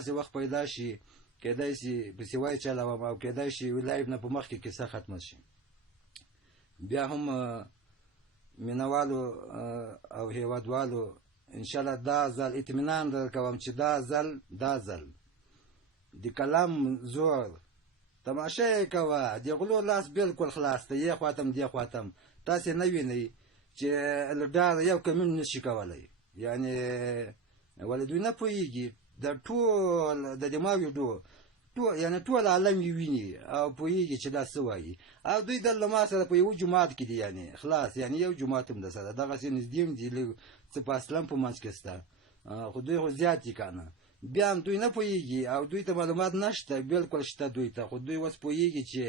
داسې وخت پیدا شي کېدای شي په سوای چلوم او کېدای شي لایف نه په مخ کې کیسه ختمه شي. بیا هم مینوالو او هیوادوالو انشاءالله دا ځل اطمینان درکوم چې دا ځل د کلام زور تماشه یې کوه، د غلو لاس بالکل خلاص دی، یې خواتم دی خواتم. تاسې نه وینئ چې ډار یو کمین نشي کولی، یعنی ولې دوی نه پوهېږي د ټول د دماغ ویډیو یعنی ټول عالم یې ویني او پوهېږي چې دا څه وایي. او دوی دلته ما سره په یو جومات کې دي، یعنی خلاص یعنی یو جومات هم د سره دغسې نږدې هم دي، لږ څه فاصله هم په منځ کې شته، خو دوی خو زیات دي که نه. بیا هم دوی نه پوهېږي او دوی ته معلومات نشته، بالکل شته دوی ته، خو دوی اوس پوهېږي چې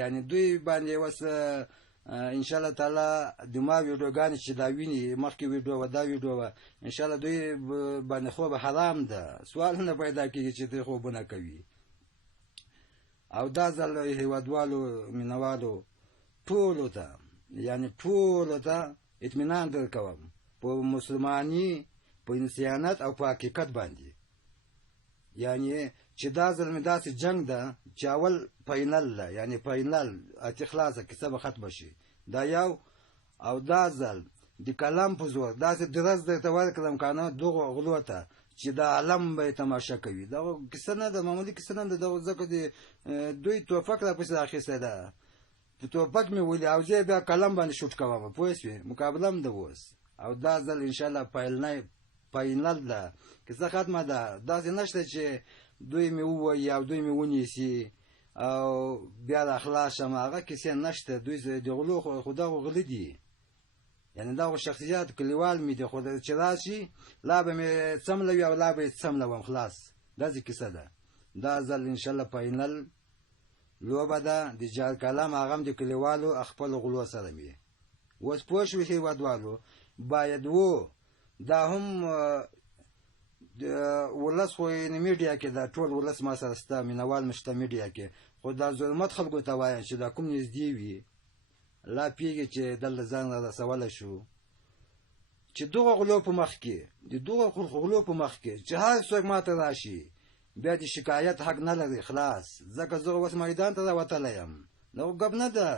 یعنی دوی باندې اوس انشاءالله تعالی دما ویډیوګانې چې دا ویني، مخکې ویډیو وه دا ویډیو وه، انشاءالله دوی باندې خوب حرام ده، سوال نه پیدا کېږي چې دوی خوبونه کوي. او دا ځل هیوادوالو مینوالو ټولو ته یعنی ټولو ته اطمینان درکوم په مسلماني، په انسانیت او په حقیقت باندې، یعنی چې دا ځل مې داسې جنگ ده چې اول فاینل ده، یعنی فاینل اتې خلاصه کیسه به ختمه شي، دا یو. او دا ځل د کلام په زور داسې درز درته ورکړم که نه دغو غلو ته چې دا عالم به یې تماشه کوي. دغه کیسه نه ده، معمولي کیسه نه ده، دغه ځکه د دوی توفق راپسې اخیستی ده، په توپک مې ولي او زه بیا قلم باندې شوټ کوم، پوه شوې، مقابله هم ده اوس. او دا ځل انشاءالله فاینل ده، کیسه ختمه ده، داسې نشته چې دوی مې ووایي او دوی مې ونیسي او بیا را خلاص شم، هغه کیسې نشته. دوی د غلو خو دغه غله دي، یعنی دغه شخصیت کلیوال مې دي، خو چې راشي لا به مې څملوي او لا به یې څملوم، خلاص داسې کیسه ده. دا ځل انشاءالله فاینل لوبه ده د جال کلام، هغه هم د کلیوالو خپل غلو سره وي. اوس پوه شوې هیوادوالو باید و دا هم ولس خو یې میډیا کې دا ټول ولس ما سره شته، مینوال مې شته میډیا کې، خو دا ظلمت خلکو ته وایم چې دا کوم نږدې وي لا پیږي چې دلته ځان را رسولی شو چې دغه غلو په مخ کې د دغه غلو په مخ کې چې هر څوک ما ته راشي بیا د شکایت حق نه لري، خلاص ځکه زه اوس میدان ته راوتلی یم. دا ګپ نه ده،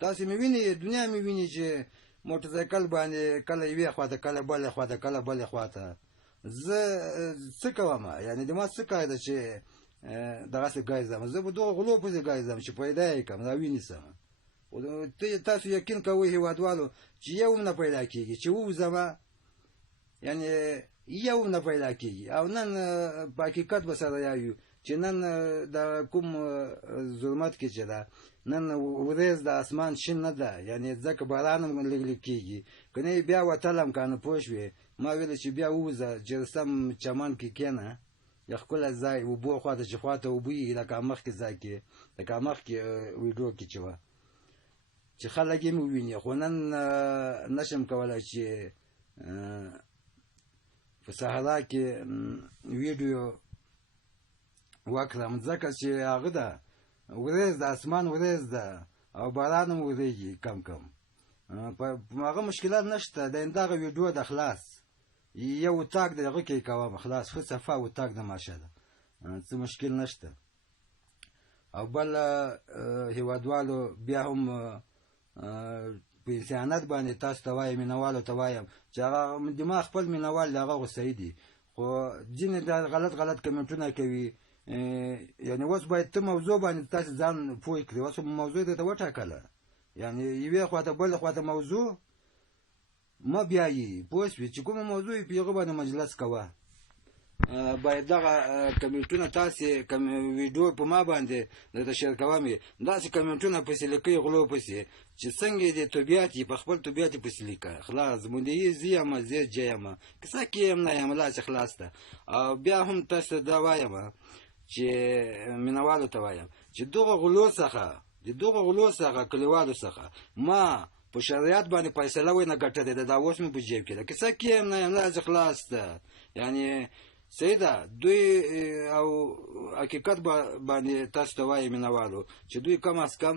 تاسې مې وینئ، دنیا مې ویني چې موټرسایکل باندې کله یوې خواته کله بلې خواته کله بلې خواته زه څه کوم، یعنی د ما څه کار ده چې دغسې ګرځم، زه به دغه غلو پسې ګرځم چې پیدا یې کړم را ونیسم. تاسو یقین کوئ هیوادوالو چې یو هم نه پیدا کېږي چې ووځم، یعنی یو هم نه پیدا کېږي. او نن په حقیقت به سره یایو چې نن د کوم ظلمت کې چې ده، نن ورځ د اسمان شین نه ده، یعنی ځکه باران هم لږ لږ کېږي، که نه بیا وتلم که نه پوه شوې، ما ویله چې بیا ووځه جرسم چمن کې کښېنه، د ښکلی ځای اوبو خواته چې خواته اوبه وي، لکه مخکې ځای کې لکه مخکې ویډیو کې چې وه چې خلک یې مې وویني. خو نن نشم کولی چې په صحرا کې ویډیو وکړم، ځکه چې هغه ده ورځ د اسمان ورځ ده او باران هم ورېږي کم کم، په هغه مشکلات نشته. د دغه ویډیو د خلاص یو اتاق د هغه کې کوم، خلاص ښه صفا اتاق د ماشه ده، څه مشکل نشته. او بل هیوادوالو بیا هم په انسانیت باندې تاسو ته وایم، مینوالو ته وایم چې هغه دماغ خپل مینوال د هغه خو صحیح دي، خو ځینې دا غلط کمنټونه کوي. یعنی اوس باید ته موضوع باندې تاسو ځان پوه کړئ، اوس موضوع درته وټاکله، یعنی یوې خواته بلې خواته موضوع مه بیایي، پوه شوې، چې کومه موضوع یې په هغه باندې مجلس کوه. باید دغه کمنټونه تاسې ویډیو په ما باندې درته شیر کوم، داسې کمنټونه پسې لیکئ غلو پسې چې څنګه یې د طبیعت یې په خپل طبیعت یې پسې لیکه، خلاص زمونږ یې زه یم زه جه یم، کیسه کې یم نه یم، لا چې خلاص ده. او بیا هم تاسو ته دا وایم چې مینوالو ته وایم چې دغه غلو څخه کلیوالو څخه ما په شریعت باندې فیصله ونه ګټلې ده، دا اوس مې په جیب کې ده، کیسه کې یم نه یم، لا چې خلاص ده. یعنی صحیح ده، دوی او حقیقت باندې تاسو ته وایي مینوالو چې دوی کم از کم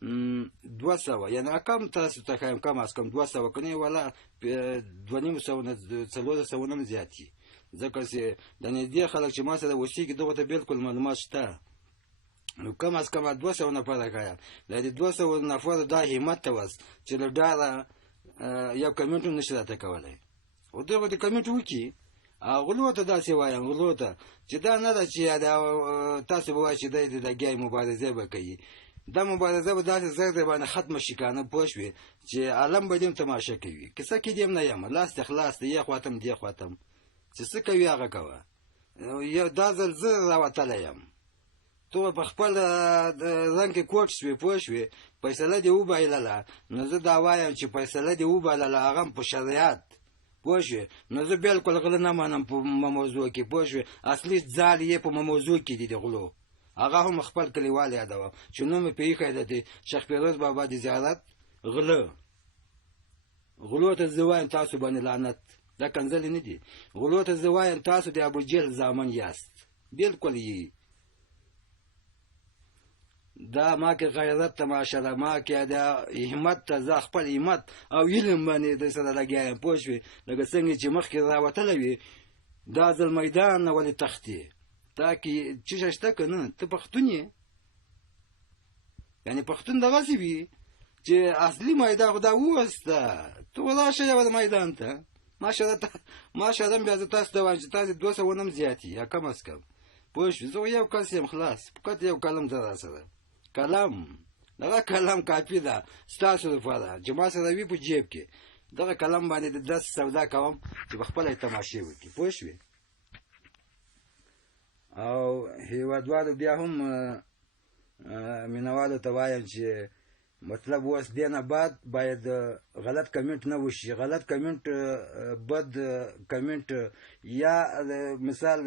200 یعنی کم تاسو ته ښایم کم از کم 200 که نه ولا 250 نه 400 نه زیات دي، ځکه چې د نږدې خلک چې ما سره اوسېږي دغو ته بلکل معلومات شته. نو کم از کم 200 نفره ښایي د دې 200 نفرو دا همت ته وس چې له ډاره یو کمنټ هم نشي راته کولی. خو دغه د کمنټ وکړي غلو ته داسې وایم، غلو ته چې دا نه ده چې تاسو به وایئ چې دی د لګیا مبارزې به کوي. دا مبارزه به داسې زر در باندې ختمه شي که نه پوه شوې چې عالم به دې هم تماشه کوي. کیسه کې دې هم نه یم، لاس دې خلاص دی، یې خواته م دې خواته م چې څه کوي هغه کوه. دا ځل زه راوتلی یم، تو په خپل رنګ کې کوټ شوې پوه شوې، فیصله دې وبایلله. نو زه دا وایم چې فیصله دې وبایلله هغه هم په شریعت پوه شوې. نو زه بلکل غله نه منم په موضوع کې پوه شوې. اصلي ځال یې په موضوع کې دي د غلو. هغه هم خپل کلیوال یادوه چې نوم یې په ایښی دی د شیخ پیروز بابا د زیارت غله. غلو ته زه وایم تاسو باندې لعنت، دا کنځلې نه دي. غلو ته زه وایم تاسو د ابوجهل زامن یاست، بلکل یې. دا ما کې غیرت ته ماشاءالله، ما کې د همت ته زه خپل همت او علم باندې د سره لګیا یم پوه شوې. لکه څنګه چې مخکې راوتلی وي دا ځل میدان نه ولې تختې تا کې څه شته که نه؟ ته پښتون یې، یعنې پښتون دغسې وي چې اصلي میدان خو دا ووسته. ته راشه یوه میدان ته ماشاءالله بیا زه تاسو ته وایم چې تاسې 200 نه هم زیات یا کم از کم پوه شوې. زه یو کس یم خلاص، فقط یو قلم ده راسره، قلم دغه قلم کافي ده ستاسو لپاره چې ما سره وي په جیب کې. دغه قلم باندې د 10 سودا کوم چې په خپله یې تماشې وکړي پوه شوې. او هېوادوالو بیا هم مینوالو ته وایم چې مطلب اوس دې نه بعد باید غلط کمنټ نه وشي. غلط کمنټ بد کمنټ یا مثال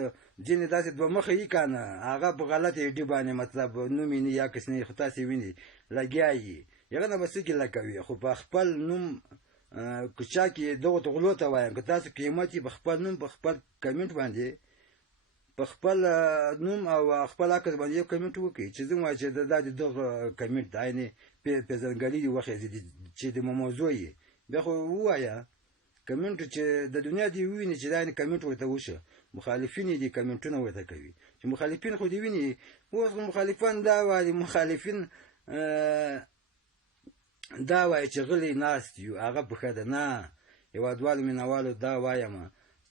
ځینې داسې دوه مخه یي که نه هغه په غلط ایډي باندې مطلب نوم یې نه یا کس نه خو تاسې ویني لګیا یي هغه نه به څه ګیله کوي. خو په خپل نوم که چا کې دغو ته غلو ته وایم که تاسو قیمت یې په خپل نوم په خپل کمنټ باندې په خپل نوم او خپل عکس باندې یو کمنټ وکړي چې زه وایم چې دا د دغه کمنټ د عینې پېژندګلي دې وخېږي چې د موضوع یې بیا خو ووایه کمنټ چې د دنیا دې وویني چې دا عینې کمنټ ورته وشه. مخالفین یې دې کمنټونه ورته کوي چې مخالفین خو دې ویني. اوس مخالفان دا وایي مخالفین دا وایي چې غلي ناست یو هغه په ښه ده. نه هېوادوالو مینوالو دا وایم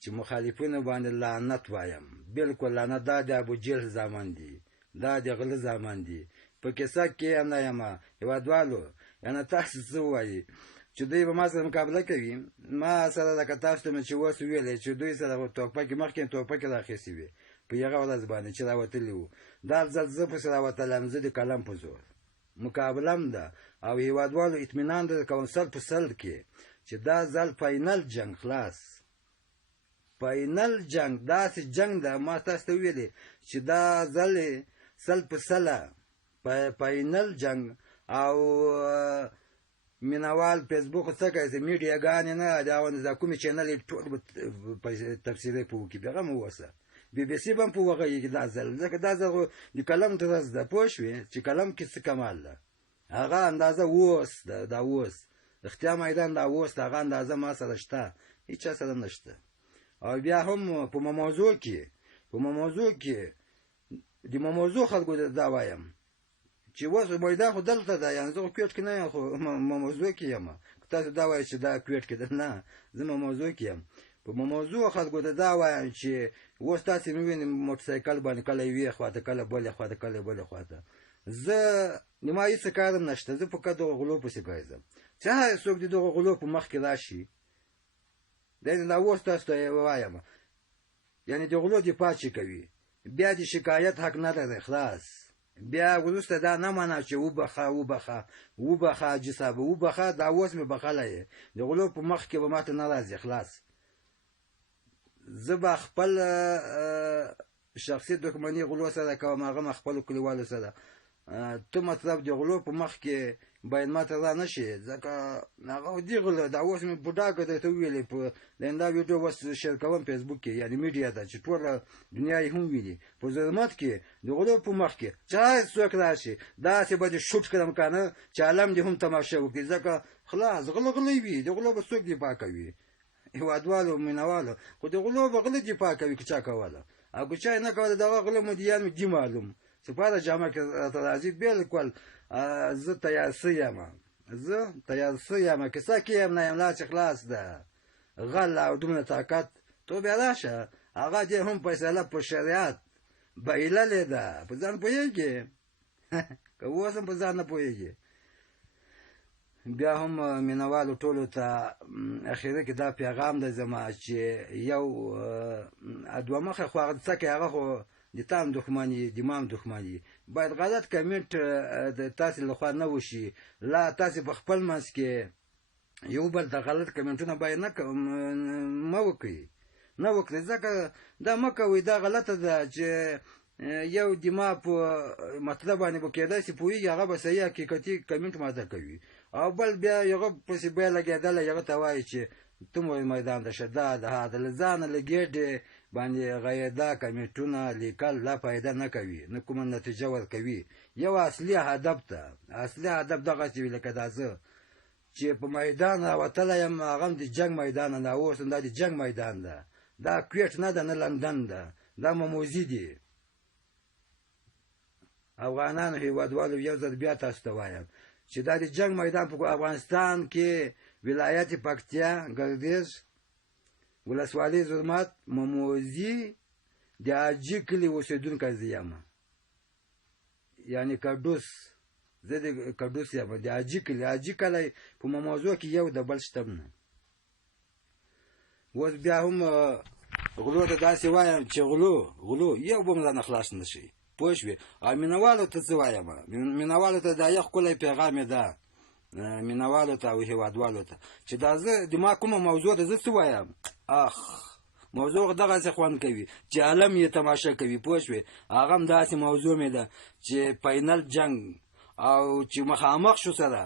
چې مخالفینو باندې لعنت وایم، بلکل لعنت. دا د ابوجهل زامن دي، دا د غله زامن دي. په کیسه کې هم نه یم هېوادوالو. یعنې تاسو څه ووایي چې دوی به ما سره مقابله کوي؟ ما سره لکه تاسو ته مې چې اوس ویلی چې دوی سره ټوپکې مخکې ټوپکې راخیستې وې په هغه ورځ باندې چې راوتلي وو. دا ځل زه پسې راوتلی یم، زه د قلم په زور مقابله هم ده. او هېوادوالو اطمینان ده کونسل په سل کې چې دا ځل فاینل جنګ خلاص، فاینل جنګ داسې جنګ ده. ما تاسو ته ویلې چې دا ځل سل په سله فاینل جنګ. او مینوال فیسبوک څه کوي میډیاګانې نه دا کومې چینل یې ټول به تفسیرې په وکړي بیا هم ووسه. بي بي سي به هم په وغږېږي دا ځل، ځکه دا ځل خو د قلم ترڅ ده پوه شوې چې قلم کې څه کمال ده. هغه اندازه اوس ده، دا اوس اختیا میدان دا اوس هغه اندازه ما سره شته، هېچ چا سره نشته. او بیا هم په موضوع کې د موضوع خلکو دا وایم چې اوس میدان خو دلته ده، یعنې زه خو کویټ کې نه یم خو موضوع کې یم. که تاسو دا وایئ چې دا کویټ کې ده، نه زه موضوع کې یم. په موضوع خلکو ته دا وایم چې اوس تاسې مې وینئ موټرسایکل باندې کله یوې خواته کله بلې خواته کله بلې خواته. زه ما هېڅ کار هم نشته، زه فقط دغه غلو پسې ګرځم. چې هر څوک د دغه غلو په مخ کې راشي دا اوس تاسو ته وایم یعنې د غلو دفاع چې کوي بیا د شکایت حق نه لري خلاص. بیا وروسته دا نه منه چې وبخه حاجي صاحب وبخه، دا اوس مې بخلی یې د غلو په مخ کې به ماته نه راځي خلاص. زه به خپل شخصي دښمني غلو سره کوم، هغه م خپلو کلیوالو سره. ته مطلب د غلو په مخ کې باید ماته را نه شي، ځکه هغه دې غله دا اوس مې بوډاګه درته ویلې په دا ویډیو اوس شیر کوم فیسبوک کې، یعنې میډیا ده چې ټوله دنیا یې هم ویني. په ظلمت کې د غلو په مخ کې چې هر څوک راشي داسې به دې شوټ کړم که نه چې عالم دې هم تماشه وکړي، ځکه خلاص غله غلی وي، د غلو به څوک دفاع کوي. هیوادوالو مینوالو خو د غلو به غله دفاع کوي که چا کوله او که چا یې نه کوله دغه غله مدیان مې دي معلوم سپاره جامه کې راته راځي بالکل زه تیار سوی یم کیسه کې یم نه یم لا چې خلاص ده غل او دومره طاقت تو بیا راشه هغه دې هم فیصله په شریعت بایللې ده په ځان پوهېږي که اوس هم په ځان نه پوهېږي بیا هم مینوالو ټولو ته اخیره کې دا پیغام دی زما چې یو دوه مخه خو هغه څه کې هغه خو د تام دښمني د امام دښمني باید غلط کمنټ د تاسې لخوا نه وشي لا تاسې په خپل منځ کې یو بل ته غلط کمنټونه باید مه وکړئ ځکه دا مه کوئ دا غلطه ده چې یو دما په مطلب باندې به کېدای شي پوهېږي هغه به صحیح حقیقتي کمنټ ماته کوي او بل بیا هغه پسې بیا لګېدلی هغه ته وایي چې ته مو میدان ته شه دا د له ځانه له ګېډې باندې غیرده کمنټونه لیکل لا فایده نه کوي نه کومه نتیجه ورکوي یو اصلي هدف ته اصلي هدف دغسې وي لکه دا زه چې په میدان راوتلی یم هغه هم د جنګ میدان نه اوس دا د جنګ میدان ده دا کویټ نه ده نه لندن ده دا مموزي دي افغانانو هیوادوالو یو ځل بیا تاسو ته وایم چې دا د جنګ میدان په افغانستان کې ولایت پکتیا ګردیز ولسوالۍ زرمت مموزي د حاجي کلي اوسېدونکی زه یم یعنې کډوس زه د کډوس یم د حاجي کلی په مموزو کې یو د بل شته نه اوس بیا هم غلو ته داسې وایم چې غلو یو به م رانه خلاص نه شي پوه شوې او مینوالو ته څه وایم مینوالو ته دا یو ښکلی پیغام یې ده مینوالو ته او هیوادوالو ته چې دا زه د ما کومه موضوع ده زه څه وایم موضوع دغسې خوند کوي چې عالم یې تماشه کوي پوه شوې هغه هم داسې موضوع مې ده چې فاینل جنګ او چې مخامخ شو سره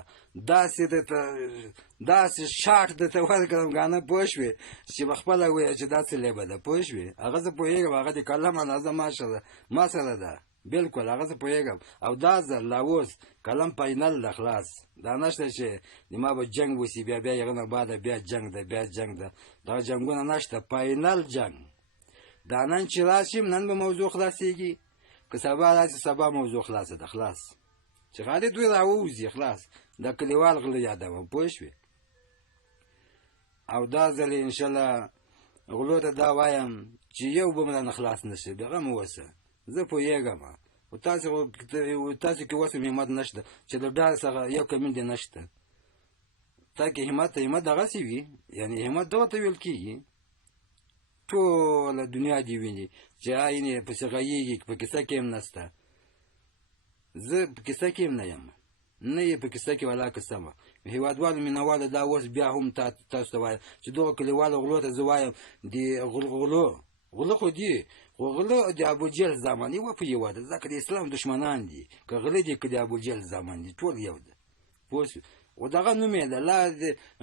داسې شاټ درته ورکړم ګانه پوه شوې چې به خپله ووایه چې دا څه لیبه ده پوه شوې هغه زه پوهېږم هغه د قلم اندازه ما سره ده بلکل هغه زه پوهېږم او دا ځل لا اوس قلم فاینل ده خلاص دا نشته چې د ما به جنګ وسي بیا هغه نه بعده بیا جنګ ده دغه جنګونه نشته فاینل جنګ دا نن چې راشیم نن به موضوع خلاصېږي که سبا راشي سبا موضوع خلاصه ده خلاص چې خالي دوی راووځي خلاص دا کلیوال غله یادوم پوه شوې او دا ځل انشاءالله غلو ته دا وایم چې یو به م رانه خلاص نه شي بېغمه اوسه زه پوهېږم خو تاسو کې اوس همت نشته چې د ډار څخه یو کمنټ یې نشته تا کې همت دغسې وي یعنې همت دغه ته ویل کېږي ټوله دنیا دې ویني چې یعنې پسې غږېږي په کیسه کې هم نسته زه په کیسه کې هم نه یم نه یې په کیسه کې ولا قسمه هیوادوالو مینوالو دا اوس بیا هم تاسو ته وایم چې دغه کلیوالو غلو ته زه وایم د غلو خو دي خو غله د ابوجهل زمان یو په یو ده ځکه د اسلام دشمنان دي که غله دي که د ابوجهل زمان دي ټول یو ده پوه شو و دغه نوم یې ده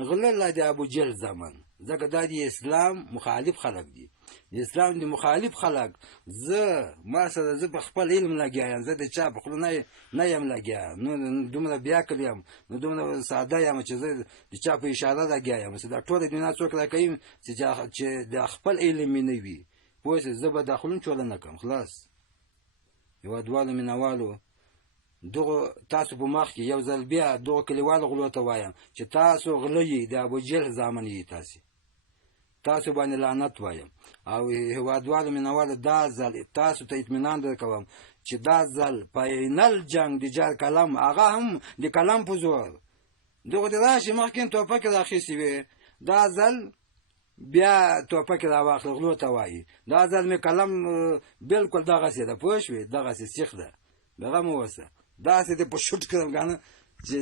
غله لا د ابوجهل زمان ځکه دا د اسلام مخالف خلک دي د اسلام د مخالف خلک ما سره زه په خپل علم لګیا یم زه د چا په خوله نه یم لګیا نو دومره بیعقل یم نو دومره ساده یم چې زه د چا په اشاره لګیا یم چې دا ټوله دنیا څوک راکوي چې د خپل علم مې نه وي پوه شې زه به دا خلون چوله نه کړم خلاص هیوادوالو مینوالو دغه تاسو په مخ کې یو ځل بیا دغه کلیوالو غلو ته وایم چې تاسو غله یې د ابوجهل زامن یې تاسو باندې لعنت وایم او هیوادوالو مینوالو دا ځل تاسو ته اطمینان درکوم چې دا ځل فاینل جنګ د جار کلم هغه هم د کلم په زور دغه د راشي مخکې توپک راخیستې وې دا ځل بیا توپک راواخله غلو ته وایي دا ځل مې قلم بلکل دغسې ده پوه شوې دغسې سیخ ده بېغمه اوسه داسې دې په شوټ کړم کنه چې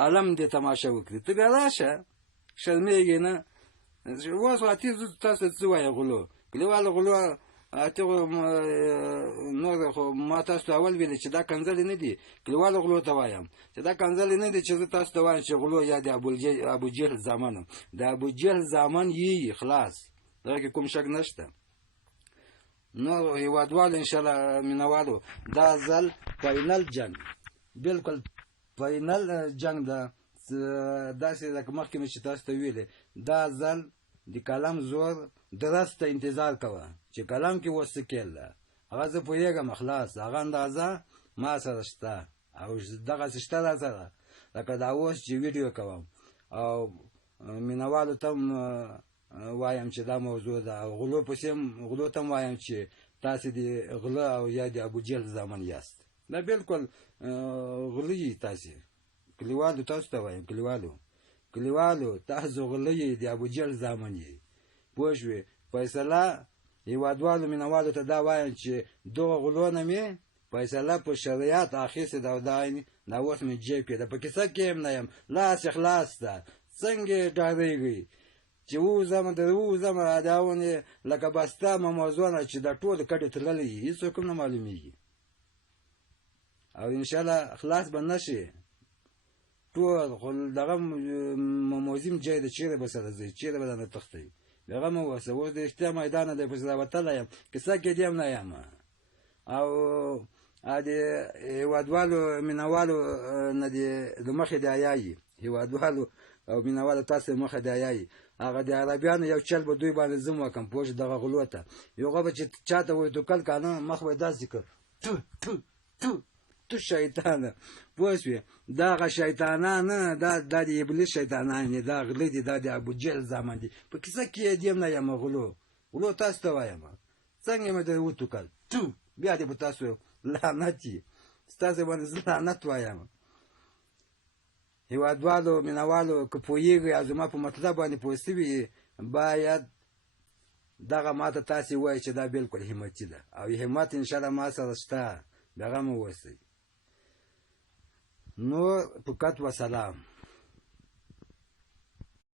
عالم دې تماشه وکړي ته بیا راشه شرمېږې نه اوس اتې زه تاسو څه وایه غلو کلیوالو غلو ته نور خو ما تاسو ته اول ویلې چې دا کنځلې نه دي کلیوالو غلو ته وایم چې دا کنځلې نه دي چې زه تاسو ته وایم چې غلو یا د ابوجهل زامن د ابوجهل زامن یې خلاص دغه کې کوم شک نشته نو هیوادوالو انشاءالله مینوالو دا ځل فاینل جنګ بلکل فاینل جنګ ده داسې لکه مخکې مې چې تاسو ته ویلې دا ځل د کلم زور درست ته انتظار کوه چې کلم کې اوس څه کیل ده هغه زه پوهېږم خلاص هغه اندازه ما سره شته او دغسې شته را سره لکه دا اوس چې ویډیو کوم او مینهوالو ته هم وایم چې دا موضوع ده او غلو ته هم وایم چې تاسې د غله او یا د ابوجهل زامن یاست دا بلکل غله یې تاسې کلیوالو تاسو ته وایم کلیوالو تاسو غله یې د ابوجهل زامن یې پوه شوې فیصله هېوادوالو مینهوالو ته دا وایم چې دغه غلو نه مې فیصله په شریعت اخیستې ده او دا اوس مې جیب کې ده په کیسه کې هم نه یم لاس یې خلاص ده څنګه ډارېږئ چې ووځم دا ونې لکه بسته موضوع نه چې دا ټول کډې تللی یي هېڅوک هم نه معلومېږي او انشاءالله خلاص به نه شي ټول خو دغه موزیم جای ده چېرې به سره ځئ چېرې به درنه تښتئ بېغم اوسه اوس د اشتیا میدانه دی پسې راوتلی یم کیسه کې دې هم نه یم او د هېوادوالو مینهوالو نه د مخې د حیایي هېوادوالو او مینهوالو تاسې مخه د حیایي هغه د عربیانو یو چل به دوی باندې زم وکړم پوه شو دغه غلو ته یو هغه به چې چا ته وایي توکل کنه مخ به یې داسې کړ تو شیطانه پوه شوې دغه شیطانان نه دا د ابلیس شیطانان دي دا غله دي دا د ابوجهل زامن دي په کیسه کې یې دیم نه یم غلو تاسو ته وایم څنګه مې درې وټوکل بیا دې په تاسو لعنت یي ستاسې باندې زه لعنت وایم هېوادوالو مینهوالو که پوهېږئ او زما په مطلب باندې پوه سوي باید دغه ماته تاسې وایي چې دا بلکل همتي ده او همت انشاءالله ما سره شته بېغمه اوسئ نور فقط و سلام